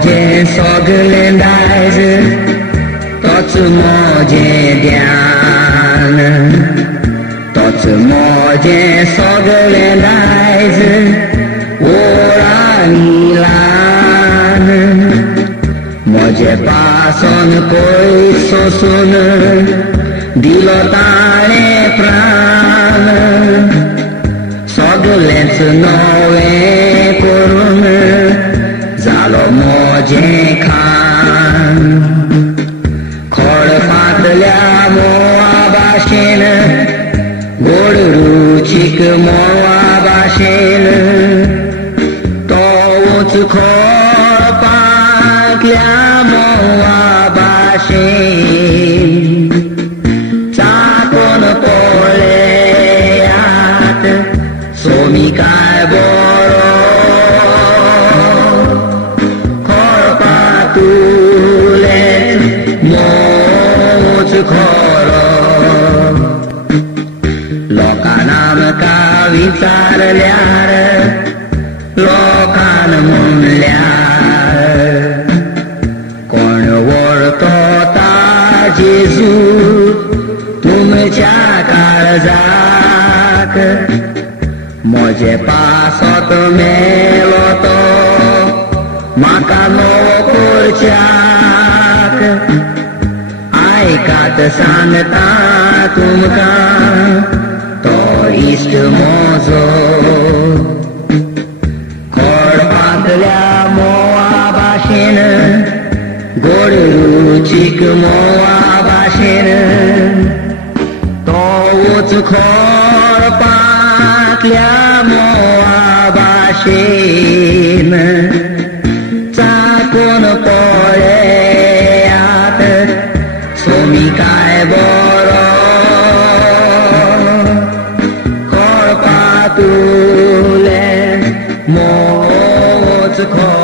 मोजे सगळें दायज तोच मोजे ध्यान तोच मोजे सगळें दायज ओळांनी ल्हान मोजे पासून कोय सोसून दिलो ताणें प्राण सगळेंच नवें करून जालो मोजें खाण खळपांतल्या मोवा भाशेन गोड रुचीक मोवा भाशेन तोच खळपांतल्या मोवा भाशेन चाकोन पळयात सोमी काय बरो मोच खरो लोकांना आमका विचारल्यार लोकान म्हणल्यार कोण वळतो ता जेजू तुमच्या काळजाक मोजे पासत मेलो तो म्हाका नवो करच्याक आयकात सांगता तुमकां तो इश्ट मोजो खळपांतल्या मोवा भाशेन गोड रुचीक मोवा भाशेन तोच खळपांतल्या मोवा भाशेन चाकोन पळयात सोमी काय बरो कळपातुले मोच खरो